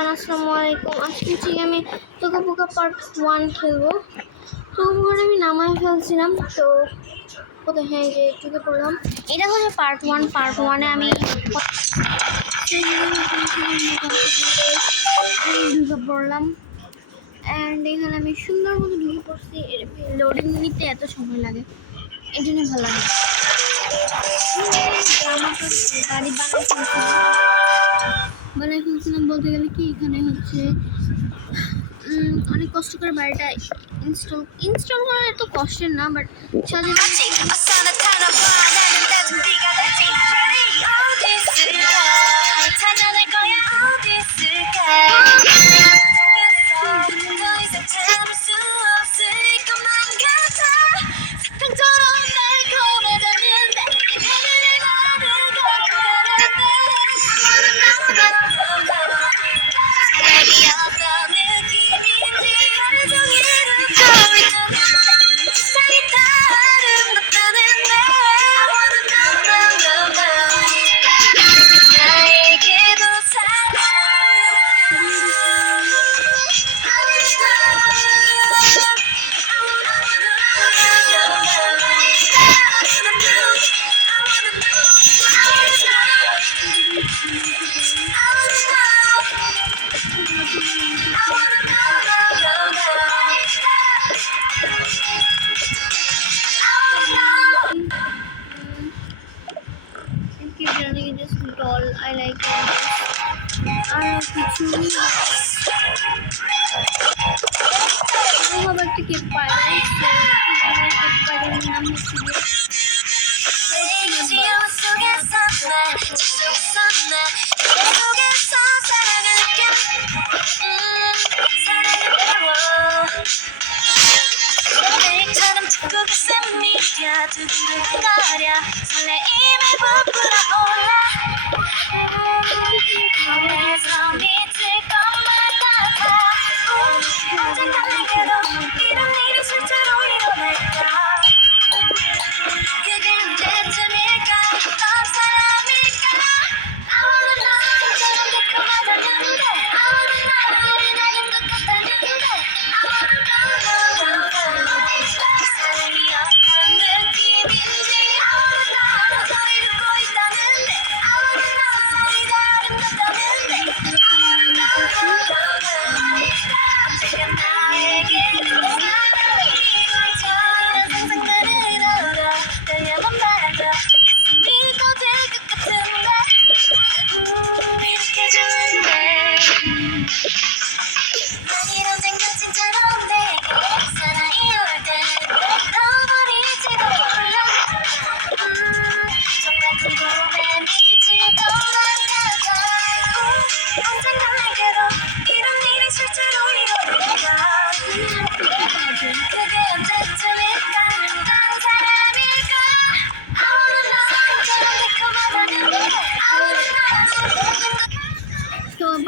আসসালামু আলাইকুম। আজকে হচ্ছে আমি তোকা পোকা পার্ট 1 খেলবো। তো আমি নামায় ফেলছিলাম, তো কোথায় হ্যাঁ যে ঢুকে পড়লাম। এটা হচ্ছে পার্ট 1। পার্ট 1-এ আমি ঢুকে পড়লাম অ্যান্ড এখানে আমি সুন্দর মতো ঢুকে পড়ছি। লোডিং নিতে এত সময় লাগে, এই জন্য ভালো লাগে। গাড়ি বানাই ফেলছিলাম বলতে গেলে কি, এখানে হচ্ছে অনেক কষ্ট করে বাড়িটা ইনস্টল করা এত কষ্টের না, বাট doll I like আর কিছু আবার একটা কেক পাই নাম হচ্ছে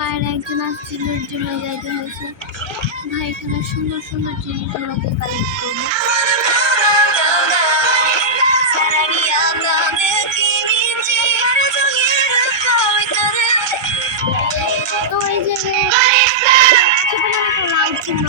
বাইরে একজন আসছিল, এর জন্য যাইতে হয়েছে। ভাই এখানে সুন্দর সুন্দর জিনিসগুলোকে কালেক্ট করবো। তো এই যে লাউড ছিল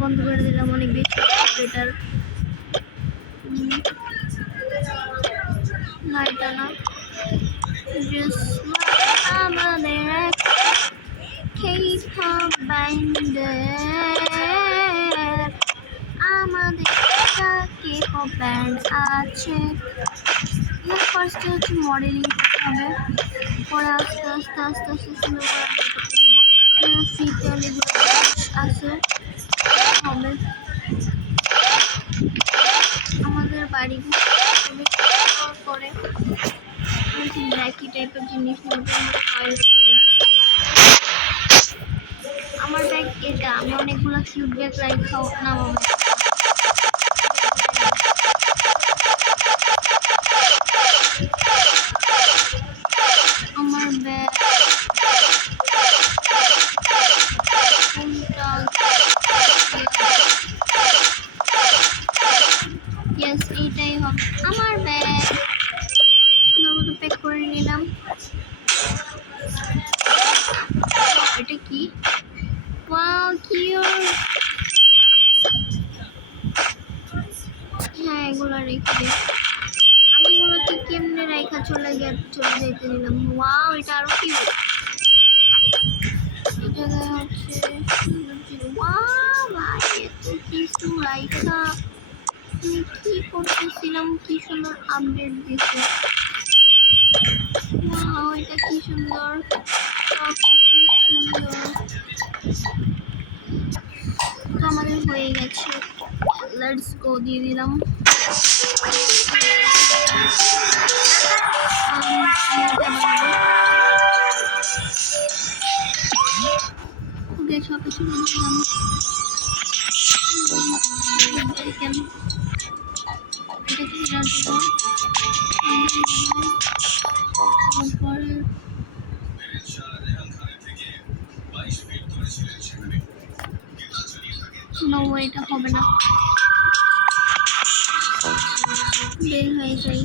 বন্ধ করে দিলাম, অনেক বেশি বেটার না, এটা না, আমাদের ব্যান্ড আছে। ফার্স্টে হচ্ছে মডেলিং করতে হবে, পরে আস্তে আস্তে সুন্দর করে অনেকগুলো আছে হবে আমাদের বাড়ি করে ব্ল্যাকি টাইপের জিনিস আমার ব্যাগ এটা আমি অনেকগুলো কিউট ব্যাগ রাখাও না আমার ব্যাগ ইয়েস এইটাই হবে আমার ব্যাগ সুন্দর মতো প্যাক করে নিলাম এটা কি ওয়াও কিউট হ্যাঁ এগুলো রেখে দিই আমি এগুলোকে কেমনে রেখা চলে যেতে নিলাম ওয়াও এটা আরো কিউট এটা হচ্ছে ওয়াও ভাই এত কিছু রাইখা আমি কি করতেছিলাম কি সুন্দর আপডেট দিছে ওয়াও এটা কি সুন্দর সব কিছু সুন্দর তো আমাদের হয়ে গেছে লেটস গো দিয়ে দিলাম ওকে সব কিছু দিলাম কেন এটা কি রাখবো তারপরে নো এটা হবে না বের হয়ে যাই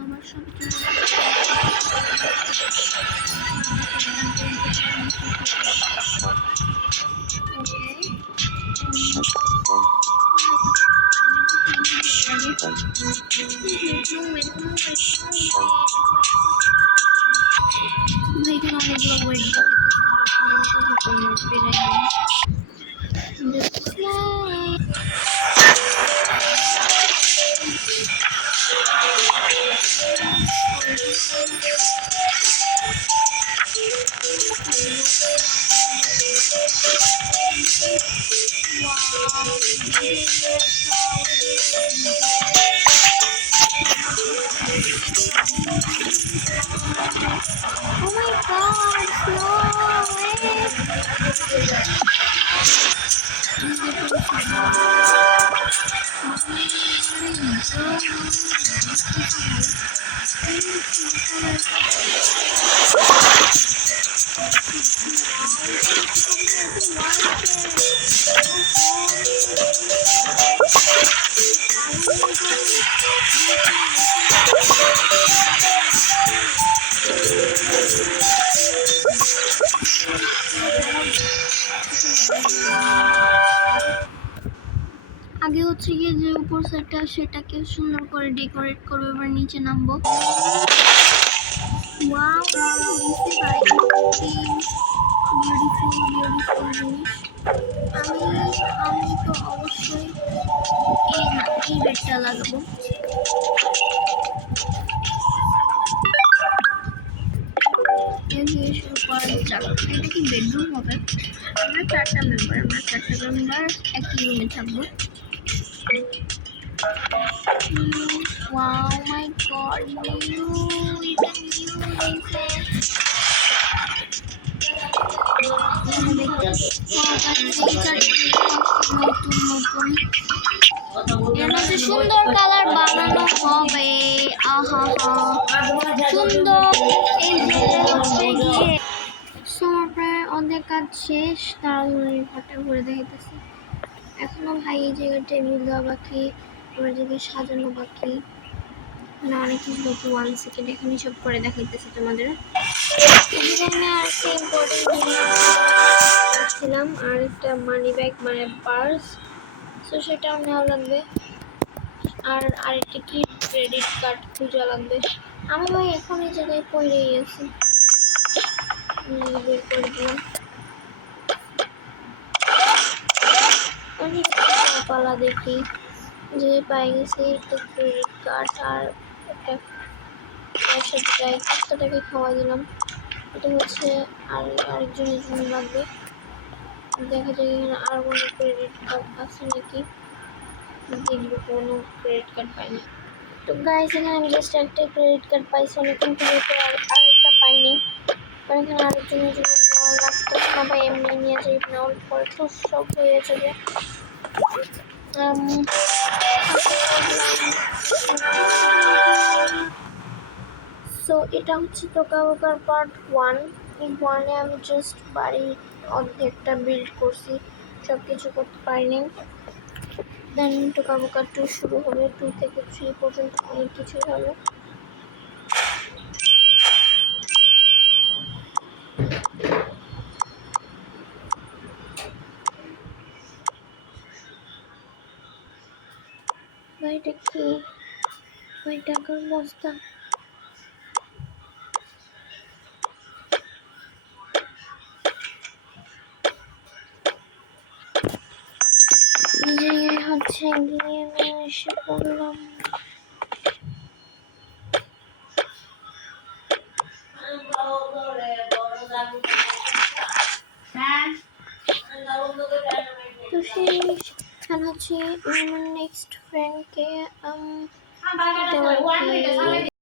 আমার সব অনেকগুলো ওয়েট Oh my god, আগে হচ্ছে গিয়ে যে উপর সাইডটা সেটাকে সুন্দর করে ডেকোরেট করবো এবার নিচে নামবো ওয়াও বিউটিফুল জিনিস আমি তো অবশ্যই এই বেডটা লাগাবো শুরু করা যাক এটা কি বেডরুম হবে আমরা 4টা মেম্বার একই রুমে থাকবো Wow, my God, সুন্দর কালার বানানো হবে আহা সুন্দর প্রায় অর্ধেক কাজ শেষ তাড়াহুড়ি ঘরটা ঘুরে দেখাইতেছি এখনো ভাই এই জায়গায় টেবিল দেওয়া বাকি ওরা জায়গায় সাজানো বাকি না অনেক কিছু বাকি। 1 সেকেন্ড এখানে সব করে দেখাইতেছে তোমাদের। এখানে আর একটা ইম্পর্টেন্ট জিনিস ছিলাম, আর একটা মানি ব্যাগ মানে পার্স, তো সেটাও নেওয়া লাগবে। আর আরেকটা কি ক্রেডিট কার্ড খোঁজা লাগবে। আমি ভাই এখন এই জায়গায় পড়েই আছি, বের করে দিলাম। আমি পালা দেখি যে পাই গেছি একটা ক্রেডিট কার্ড আর একটা 100 টাকা খাওয়া দিলাম। এটা হচ্ছে আর আরেকজনের জন্য লাগবে। দেখা যায় এখানে আর কোনো ক্রেডিট কার্ড আছে নাকি, দেখবো কোনো ক্রেডিট কার্ড পাইনি। তো গাইস এখানে আমি জাস্ট একটা ক্রেডিট কার্ড পাইছি, অনেকক্ষণ থেকে তো আরেকটা পাইনি। কারণ এখানে আরেকজনের জন্য নেওয়া লাগতেছে না, বা এমনি নিয়ে যাই, নেওয়ার পরে তো সব হয়ে যাবে। সো এটা হচ্ছে টোকাবোকার পার্ট 1। এই 1-এ আমি জাস্ট বাড়ির অর্ধেকটা বিল্ড করছি, সব কিছু করতে পারিনি। দেন টোকাবোকা 2 শুরু হবে, 2 থেকে 3 পর্যন্ত অনেক কিছুই হবে। ভাইটা কি ভাই টাকার বস্তা। যে হচ্ছে গিয়ে আমি এসে পড়লাম। তো সেখানে হচ্ছে নেক্সট ফ্রেন্ডকে